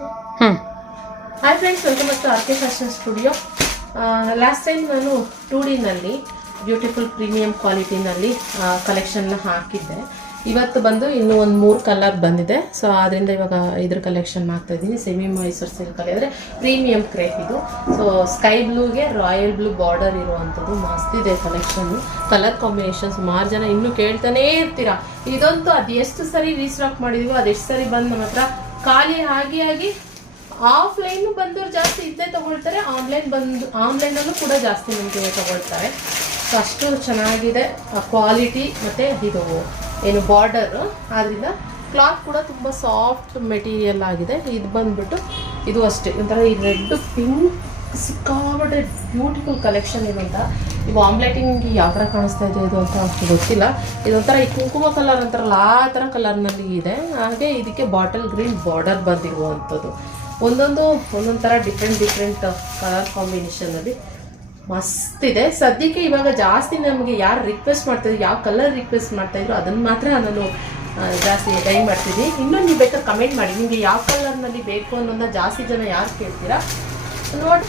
Hi friends, welcome back to RK. Fashion studio. Last time ನಾನು 2Dನಲ್ಲಿ beautiful premium ಕ್ವಾಲಿಟಿನಲ್ಲಿ ಕಲೆಕ್ಷನ್ನ ಹಾಕಿದ್ದೆ. ಇವತ್ತು ಬಂದು ಇನ್ನೂ ಒಂದು 3 ಕಲರ್ ಬಂದಿದೆ. ಸೊ ಅದರಿಂದ ಇವಾಗ ಇದ್ರ ಕಲೆಕ್ಷನ್ ಮಾಡ್ತಾ ಇದ್ದೀನಿ. ಸೆಮಿ ಮೈಸೂರು ಸಿಲ್ಕಲ್ಲಿ ಅಂದರೆ ಪ್ರೀಮಿಯಂ ಕ್ರೇಪ್ ಇದು. ಸೊ ಸ್ಕೈ ಬ್ಲೂಗೆ ರಾಯಲ್ ಬ್ಲೂ ಬಾರ್ಡರ್ ಇರುವಂಥದ್ದು ಮಸ್ತ್ ಇದೆ ಕಲೆಕ್ಷನ್ನು. ಕಲರ್ ಕಾಂಬಿನೇಷನ್ ಸುಮಾರು ಜನ ಇನ್ನೂ ಕೇಳ್ತಾನೇ ಇರ್ತೀರಾ. ಇದಂತೂ ಅದು ಎಷ್ಟು ಸರಿ ರೀಸ್ಟಾಕ್ ಮಾಡಿದೀವೋ ಅದೆಷ್ಟು ಸರಿ ಬಂದು ನಮ್ಮ ಹತ್ರ ಖಾಲಿ ಆಗಿ ಆಫ್ಲೈನ್ ಬಂದವ್ರು ಜಾಸ್ತಿ ಇದ್ದೇ ತಗೊಳ್ತಾರೆ, ಆನ್ಲೈನಲ್ಲೂ ಕೂಡ ಜಾಸ್ತಿ ನಿಮಗೆ ತಗೊಳ್ತಾರೆ. ಸೊ ಅಷ್ಟು ಚೆನ್ನಾಗಿದೆ ಕ್ವಾಲಿಟಿ ಮತ್ತು ಇದು ಏನು ಬಾರ್ಡರ್. ಆದ್ದರಿಂದ ಕ್ಲಾತ್ ಕೂಡ ತುಂಬ ಸಾಫ್ಟ್ ಮೆಟೀರಿಯಲ್ ಆಗಿದೆ. ಇದು ಬಂದ್ಬಿಟ್ಟು ಇದು ಅಷ್ಟೇ ಒಂಥರ ಈ ರೆಡ್ ಪಿಂಕ್ ಸಿಕ್ಕಾಬಟ್ಟೆ ಬ್ಯೂಟಿಫುಲ್ ಕಲೆಕ್ಷನ್ ಇರುವಂಥ. ಈ ಆಮ್ಲೆಟಿಂಗ್ ಯಾವ ಥರ ಕಾಣಿಸ್ತಾ ಇದೆ ಇದು ಅಂತ ಗೊತ್ತಿಲ್ಲ. ಇದೊಂಥರ ಈ ಕುಂಕುಮ ಕಲರ್ ಅಂತಾರಲ್ಲ ಆ ಥರ ಕಲರ್ನಲ್ಲಿ ಇದೆ. ಹಾಗೆ ಇದಕ್ಕೆ ಬಾಟಲ್ ಗ್ರೀನ್ ಬಾರ್ಡರ್ ಬಂದಿರುವಂಥದ್ದು. ಒಂದೊಂದು ಥರ ಡಿಫ್ರೆಂಟ್ ಕಲರ್ ಕಾಂಬಿನೇಷನಲ್ಲಿ ಮಸ್ತ್ ಇದೆ. ಸದ್ಯಕ್ಕೆ ಇವಾಗ ಜಾಸ್ತಿ ನಮಗೆ ಯಾರು ರಿಕ್ವೆಸ್ಟ್ ಮಾಡ್ತಾಯಿದ್ರು, ಯಾವ ಕಲರ್ ರಿಕ್ವೆಸ್ಟ್ ಮಾಡ್ತಾಯಿದ್ರು ಅದನ್ನು ಮಾತ್ರ ನಾನು ಜಾಸ್ತಿ ಡೈ ಮಾಡ್ತಿದ್ದೀನಿ. ಇನ್ನೂ ನೀವು ಬೇಕಾದ್ರೆ ಕಮೆಂಟ್ ಮಾಡಿ ನಿಮಗೆ ಯಾವ ಕಲರ್ನಲ್ಲಿ ಬೇಕು ಅನ್ನೋದನ್ನ ಜಾಸ್ತಿ ಜನ ಯಾರು ಕೇಳ್ತೀರಾ ನೋಡಿ,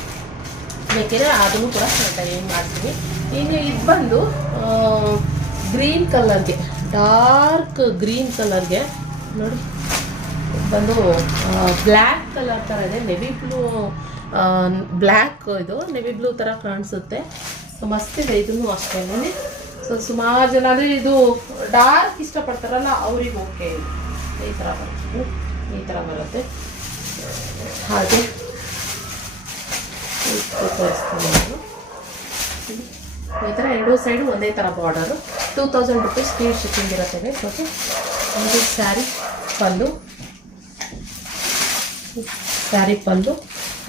ಬೇಕಿದ್ರೆ ಅದನ್ನು ಕೂಡ ಡೈ ಮಾಡ್ತೀನಿ. ಇನ್ನು ಇದು ಬಂದು ಗ್ರೀನ್ ಕಲರ್ಗೆ, ಡಾರ್ಕ್ ಗ್ರೀನ್ ಕಲರ್ಗೆ ನೋಡಿ ಬಂದು ಬ್ಲ್ಯಾಕ್ ಕಲರ್ ಥರ ಇದೆ. ನೆವಿ ಬ್ಲೂ ಬ್ಲ್ಯಾಕ್, ಇದು ನೆವಿ ಬ್ಲೂ ಥರ ಕಾಣಿಸುತ್ತೆ. ಮಸ್ತಿದೆ ಇದನ್ನು ಅಷ್ಟೇ. ಸೊ ಸುಮಾರು ಜನ ಅಂದರೆ ಇದು ಡಾರ್ಕ್ ಇಷ್ಟಪಡ್ತಾರಲ್ಲ ಅವ್ರಿಗೆ ಓಕೆ. ಈ ಥರ ಬರುತ್ತೆ ಹಾಗೆ ತೋರಿಸ್ತೀನಿ ನಾನು. ಈ ಥರ ಎರಡೂ ಸೈಡು ಒಂದೇ ಥರ ಬಾರ್ಡರು. 2000 ರೂಪೀಸ್ ಫ್ರೀ ಶಿಪ್ಪಿಂಗ್ ಇರುತ್ತೆ. ಓಕೆ, ಇದು ಸ್ಯಾರಿ ಪಲ್ಲು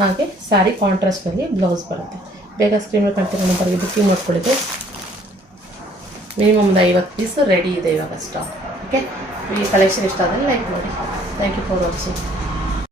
ಹಾಗೆ ಸ್ಯಾರಿ ಕಾಂಟ್ರಾಸ್ಟಲ್ಲಿ ಬ್ಲೌಸ್ ಬರುತ್ತೆ. ಬೇಗ ಸ್ಕ್ರೀನ್ ಮೇಲೆ ಕಾಣ್ತಿರೋ ನಂಬರ್ಗೆ ಬುಕ್ಕಿಂಗ್ ಮಾಡ್ಕೊಳ್ಳಿದ್ದು. ಮಿನಿಮಮ್ 50 ಪೀಸ್ ರೆಡಿ ಇದೆ ಇವಾಗ ಸ್ಟಾಕ್. ಓಕೆ, ಈ ಕಲೆಕ್ಷನ್ ಇಷ್ಟ ಆದರೆ ಲೈಕ್ ಮಾಡಿ. Thank you for watching.